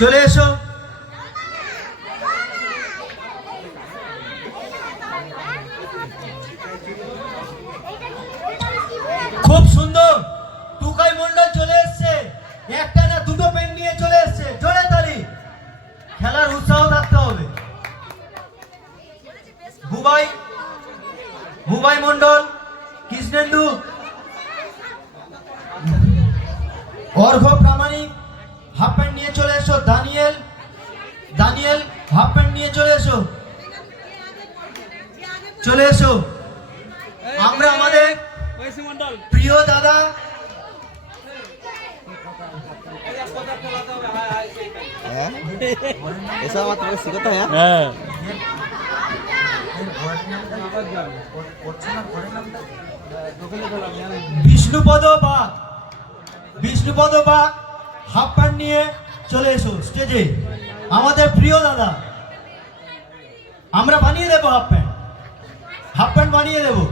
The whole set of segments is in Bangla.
চলে এসো। চলে এসো। আমরা আমাদের প্রিয় দাদা হ্যাঁ? শিখতে হ্যাঁ বিষ্ণুপদ বাগ বিষ্ণুপদ বাগ হাফ প্যান্ট নিয়ে চলে এসো স্টেজে আমাদের প্রিয় দাদা আমরা বানিয়ে দেবো হাফ প্যান্ট। হাফ প্যান্ট বানিয়ে দেবো।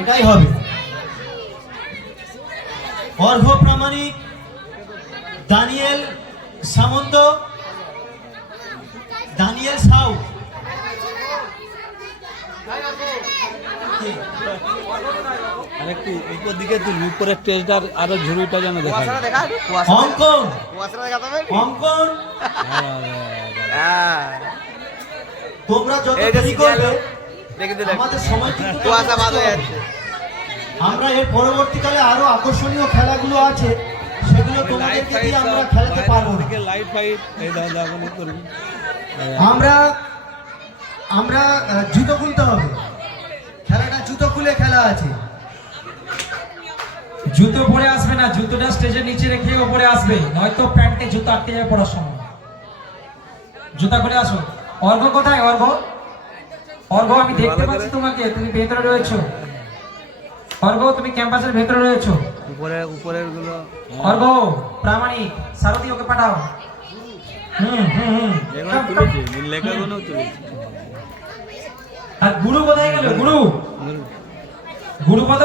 এটাই হবে। Argha Pramanik Daniel Samanta Daniel Sau. আরেকটু উপর দিকে আরও ঝুড়িটা যেন দেখা হ্যাঁ, তোমরা যত দেরি করবে আমাদের সময় কিন্তু কুয়াশা বাদ যাচ্ছে। আমরা এর পরবর্তীকালে আরও আকর্ষণীয় খেলাগুলো আছে সেগুলো তোমাদেরকে দিয়ে আমরা খেলাতে পারব লাইট ফাইট এই আমরা আমরা জুতো খুলতে হবে। আছে? জুতো পরে আসবে না জুতোটা স্টেজের নিচে রেখে উপরে আসবে নয়তো প্যান্টে জুতো আটকে যাবে পড়ার সময়। জুতা করে আসো। অর্ঘ কোথায় অর্ঘ? অর্ঘ আমি দেখতে পাচ্ছি তোমাকে তুমি ভেতরে রয়েছো। অর্ঘ তুমি ক্যাম্পাসের ভেতরে রয়েছো। উপরে উপরেরগুলো। অর্ঘ প্রামাণিক সারথি ওকে পাঠাও। হুম হুম হুম। লেখাগুলো তুলেছি। আর গুরু কোথায় গেল? গুরু। গুরুপদ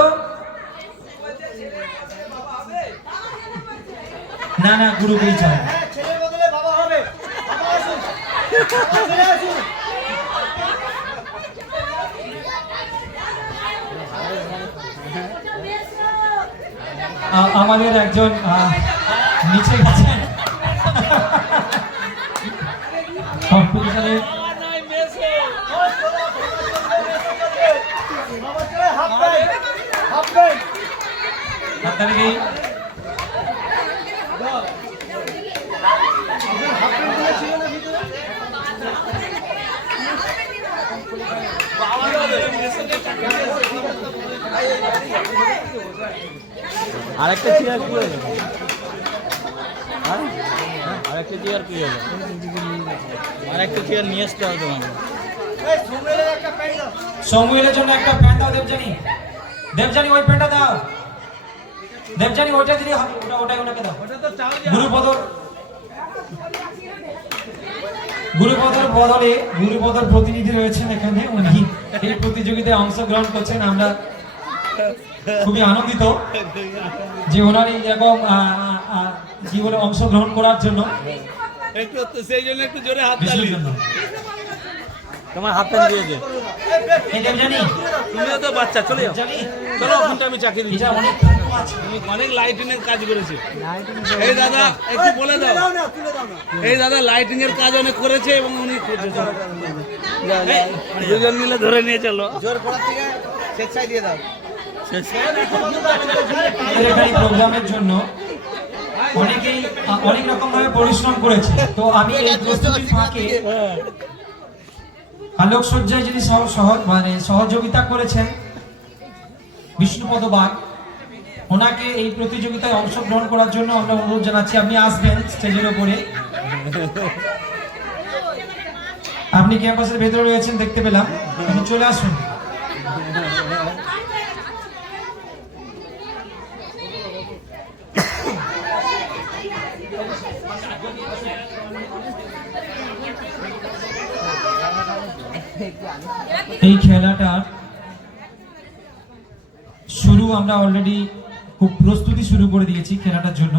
না না গুরু বলছে হ্যাঁ আমাদের একজন নিচে গেছেন কম্পিটিশনে বাবা চলে হাফ প্যান্ট হাফ প্যান্ট আপনারা কি হাফ প্যান্টগুলো ছিল না ভিতরে আরেকটা চেয়ার কি হলো হ্যাঁ? আরেকটা চেয়ার কি হলো আরেকটা চেয়ার নিয়ে আসতে হবে তোমাকে এই সুমেলের একটা প্যান্ট দাও সমুয়েলের জন্য একটা প্যান্ট দাও দেবজানি দেবজানি ওই প্যান্টটা দাও দেবজানি ওইটা দিলে হবে ওটা ওটাই ওটাকে দাও। গুরুপদর গুরুপদর বদলে গুরুপদর প্রতিনিধি রয়েছেন এখানে উনি। এই প্রতিযোগিতায় অংশগ্রহণ করছেন আমরা। খুবই আনন্দিত যে ওনার এইরকম আহ, আহ, জীবনে অংশগ্রহণ করার জন্য। একটু সেই জন্য একটু জোরে হাত বিষ্ণুর তোমার হাত দিয়েছে। এই তুমিও তো বাচ্চা চলে যাও। চলো ওখানটা আমি চাকরি দিচ্ছি। অনেক লাইটিং এর কাজ করেছে। এই দাদা একটু বলে দাও। এই দাদা লাইটিং এর কাজ অনেক করেছে এবং উনি দুজন মিলে ধরে নিয়ে চলো। জোর পড়ার থেকে স্বেচ্ছায় দিয়ে দাও। প্রোগ্রামের জন্য অনেকেই অনেক রকম ভাবে পরিশ্রম করেছে। তো আমি এই প্রস্তুতির ফাঁকে আলোকসজ্জায় যিনি সহ সহ- মানে সহযোগিতা করেছেন বিষ্ণুপদ বাগ ওনাকে এই প্রতিযোগিতায় অংশগ্রহণ করার জন্য আমরা অনুরোধ জানাচ্ছি, আপনি আসবেন স্টেজের উপরে আপনি ক্যাম্পাসের ভেতরে রয়েছেন, দেখতে পেলাম। আপনি চলে আসুন। এই খেলাটার আমরা অলরেডি খুব প্রস্তুতি শুরু করে দিয়েছি খেলাটার জন্য।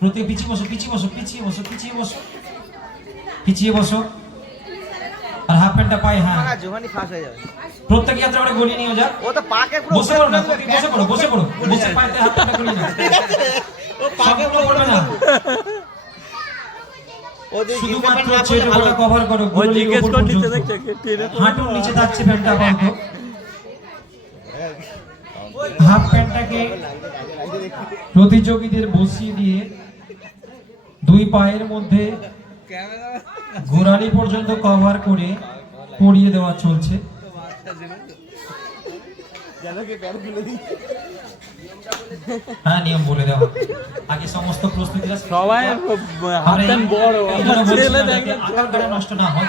প্রত্যেক পিছিয়ে বসো পিছিয়ে বসো পিছিয়ে বসো পিছিয়ে বসো। পিছিয়ে বসো। আর হাফ প্যান্টটা পায়ে হ্যাঁ। জোহানি ফাঁস হয়ে যাবে। প্রত্যেক যাত্রা করে গলিয়ে নিয়ে যাক ও তো পাকে পুরো বসে পড়ো না বসে পড়ো বসে পড়ো বসে পায়েতে হাত প্যান্টটা গলিয়ে নাও। সম্পূর্ণ করবে না। ও যে শুধুমাত্র ছেলেগুলো কভার করো। হাঁটুর নিচে থাকছে প্যান্টটা আপাতত হাফ প্যান্টটাকে প্রতিযোগীদের বসিয়ে দিয়ে দুই পায়ের মধ্যে গোড়ালি পর্যন্ত কভার করে পরিয়ে দেওয়া চলছে। হ্যাঁ নিয়ম বলে দেওয়া আগে সমস্ত সবাই বড়। আকারটা নষ্ট না হয়।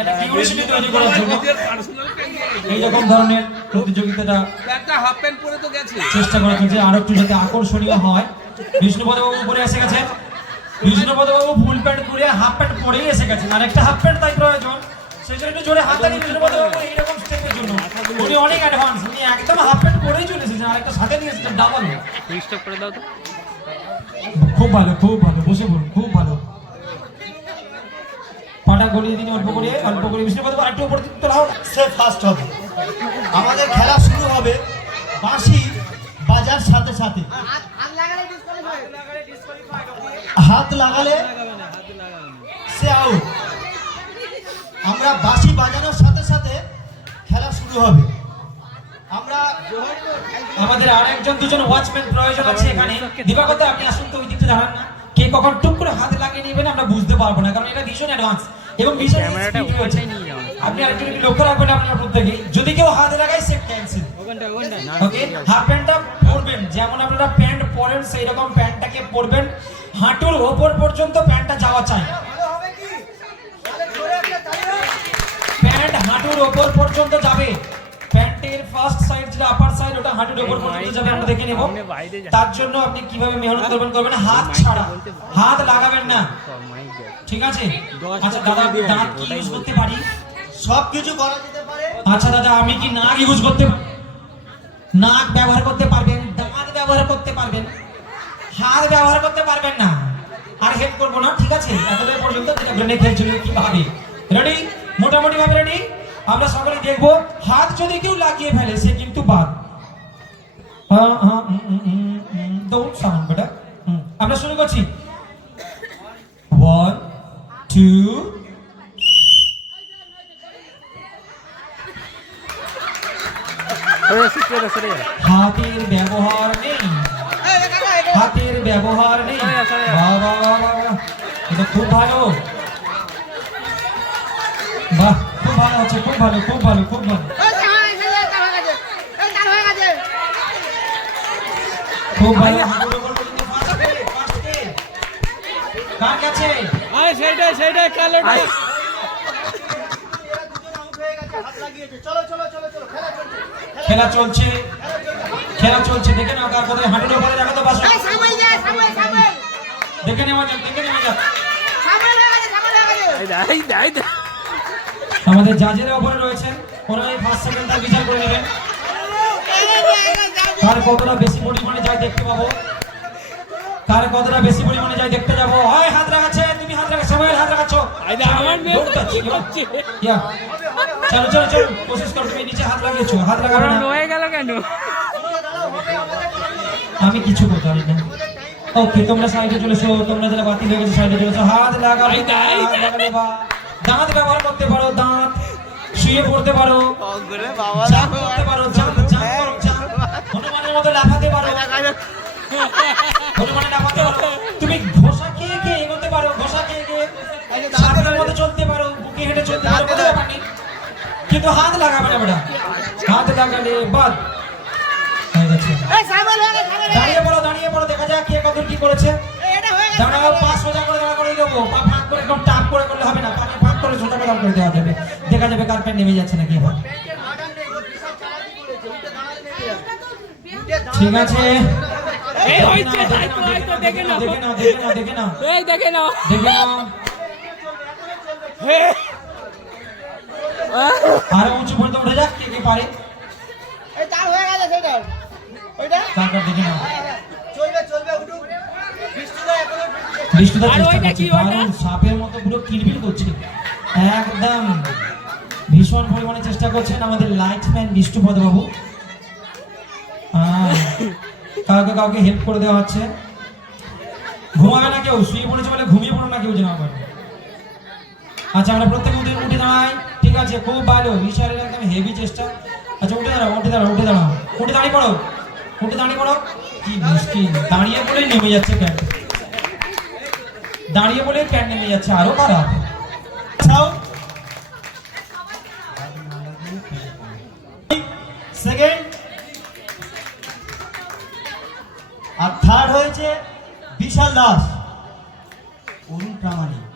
এটা তৈরি করার জন্য? এইরকম ধরনের প্রতিযোগিতাটা একটা হাফ প্যান্ট পরে তো গেছে। চেষ্টা করা চলছে আরও একটু যাতে আকর্ষণীয় হয়। বিষ্ণুপদ বাবু উপরে এসে বাবু ফুল প্যান্ট পরে হাফ প্যান্ট পরেই এসে গেছেন। আর একটা হাফ প্যান্ট তাই প্রয়োজন। সেই জন্য একটু জোরে হাত তালি বিষ্ণুপদ এইরকম স্টেপের জন্য। উনি অনেক অ্যাডভান্স উনি একদম হাফ প্যান্ট পরেই চলে এসেছেন। আর একটা সাথে নিয়ে এসেছেন ডাবল স্টপ করে দাও তো। খুব ভালো খুব ভালো বসে পড়ুন পাটা দিন অল্প করে অল্প করে আরেকটু উপর সে ফার্স্ট হবে। আমাদের খেলা শুরু হবে বাঁশি বাজার সাথে সাথে। হাত লাগালে সে আউট আমরা বাঁশি বাজানোর সাথে সাথে খেলা শুরু হবে। আমরা আমাদের আর একজন দুজন ওয়াচম্যান প্রয়োজন আছে এখানে। দিবাগত আপনি আসুন তো ওই দিকটা দাঁড়ান না। কে কখন টুক করে হাত লাগিয়ে নেবেন আমরা বুঝতে পারব না কারণ এটা ভীষণ অ্যাডভান্স এবং ক্যামেরাটা ওখানটাই নিয়ে যাও। আপনি আরেকটু লক্ষ্য রাখবেন আপনার প্রত্যেকে যদি কেউ হাত লাগায় সে ক্যান্সেল ওকে হাফ প্যান্টটা পরবেন যেমন আপনারা প্যান্ট পরেন সেই রকম প্যান্টটাকে পরবেন। হাঁটুর ওপর পর্যন্ত প্যান্টটা যাওয়া চাই। প্যান্ট হাঁটুর ওপর পর্যন্ত যাবে। প্যান্টের ফার্স্ট সাইড যেটা আপার সাইড ওটা হাঁটুর ওপর পর্যন্ত যাবে আমরা দেখে নেব। তার জন্য আপনি কীভাবে মেহনত করবেন? করবেন হাত ছাড়া। হাত লাগাবেন না। ঠিক আছে আচ্ছা দাদা দাঁত কি ইউজ করতে পারি সব কিছু করা যেতে পারে আচ্ছা দাদা আমি কি নাক ইউজ করতে নাক ব্যবহার করতে পারবেন দাঁত ব্যবহার করতে পারবেন হাত ব্যবহার করতে পারবেন না আর হেল্প করব না ঠিক আছে এতটাই পর্যন্ত যেটা ব্রেনে খেলছিল কীভাবে রেডি মোটামুটি ভাবে রেডি আমরা সকলে দেখব হাত যদি কেউ লাগিয়ে ফেলে সে কিন্তু বাদ হ্যাঁ হ্যাঁ দৌড় সাউন্ড বেটা আমরা শুরু করছি ওয়ান টু হাতের ব্যবহার নেই। হাতের ব্যবহার নেই। বাহ বাহ। এটা খুব ভালো। বাহ খুব ভালো আছে খুব ভালো খুব ভালো খুব ভালো। খুব ভালো হাঁটুর উপর পর্যন্ত first pay, first pay। কার কাছে আরে সেইটাই সেইটাই কালোটা এরা দুজন আউট হয়ে গেছে হাত লাগিয়েছে চলো চলো চলো চলো খেলা চলছে। খেলা চলছে। দেখে নাও কার কোথায় হাঁটুর উপরে দেখো তো বাস। দেখে নেওয়া যাক দেখে নেওয়া যাক। আমাদের জাজের ওপরে রয়েছেন ওনারাই ফার্স্ট সেকেন্ড তার বিচার করে নেবেন। কার কতটা বেশি পরিমাণে যায় দেখতে পাবো। কার কতটা বেশি পরিমাণে যায় দেখতে যাব? হয় হাত রাখাচ্ছে তুমি হাত রাখা সবাই হাত রাখাচ্ছ। চলো চলো চলো কোশিশ করো তুমি নিচে হাত লাগিয়েছো হাত লাগাবে না। হয়ে গেল কেন? আমি কিছু করতে পারি না। ওকে তোমরা সাইডে চলে এসো তোমরা যারা বাতিল হয়ে গেছে সাইডে চলে এসো। হাত লাগাবে এই দা, এই দা। বা। দাঁত ব্যবহার করতে পারো দাঁত। শুয়ে পড়তে পারো। করতে পারো জাম্প জাম্প হনুমানের মতো লাফাতে পারো। হনুমানের লাফাতে পারো। তুমি ঘোষা খেয়ে খেয়ে এগোতে পারো? ঘোষা খেয়ে খেয়ে সাপের মতো চলতে পারো বুকে হেঁটে চলতে পারো কোনো ব্যাপার নেই। কিন্তু হাত লাগাবে না বেটা। হাত লাগালে বাদ। দাঁড়িয়ে পড়ো দাঁড়িয়ে পড়ো দেখা যাক কে কত কি করেছে। দাঁড়াও পা সোজা করে দাঁড়া করে দেবো পা ফাঁক করে একদম টাপ করে করলে হবে না। পাকে ফাঁক করে সোজা করে করে দেওয়া যাবে। দেখা যাবে কার প্যান্ট নেমে যাচ্ছে নাকি এখন ঠিক আছে। এই হইছে তাই তো তাই তো দেখে নাও দেখে নাও দেখে নাও। এই দেখে নাও। দেখে নাও। আরও উঁচু পর্যন্ত উঠে যাক কে কে পারে। কাকার দেখে নাও। চলবে চলবে উঠুক। বিষ্ণুদা আর ওইটা করছে কি ওটা? দারুণ সাপের মতো পুরো কিলবিল করছে। একদম ভীষণ পরিমাণে চেষ্টা করছেন আমাদের লাইটম্যান বিষ্ণুপদ বাবু আহ, কাউকে কাউকে হেল্প করে দেওয়া হচ্ছে। ঘুমাবে না কেউ, শুয়ে পড়েছে বলে ঘুমিয়ে পড়ো না কেউ যেন আবার। আচ্ছা আমরা প্রত্যেকে উঠে উঠে দাঁড়াই। ঠিক আছে, খুব ভালো। বিশালের একদম হেভি চেষ্টা। আচ্ছা উঠে দাঁড়াও উঠে দাঁড়াও উঠে দাঁড়াও। উঠে দাঁড়িয়ে পড়ো। উঠে দাঁড়িয়ে পড়ো। কি মুশকিল। দাঁড়িয়ে পড়েই নেমে যাচ্ছে প্যান্ট। দাঁড়িয়ে বলে প্যান্ট নেমে যাচ্ছে। আরও খারাপ দাস অরুণ প্রামাণিক।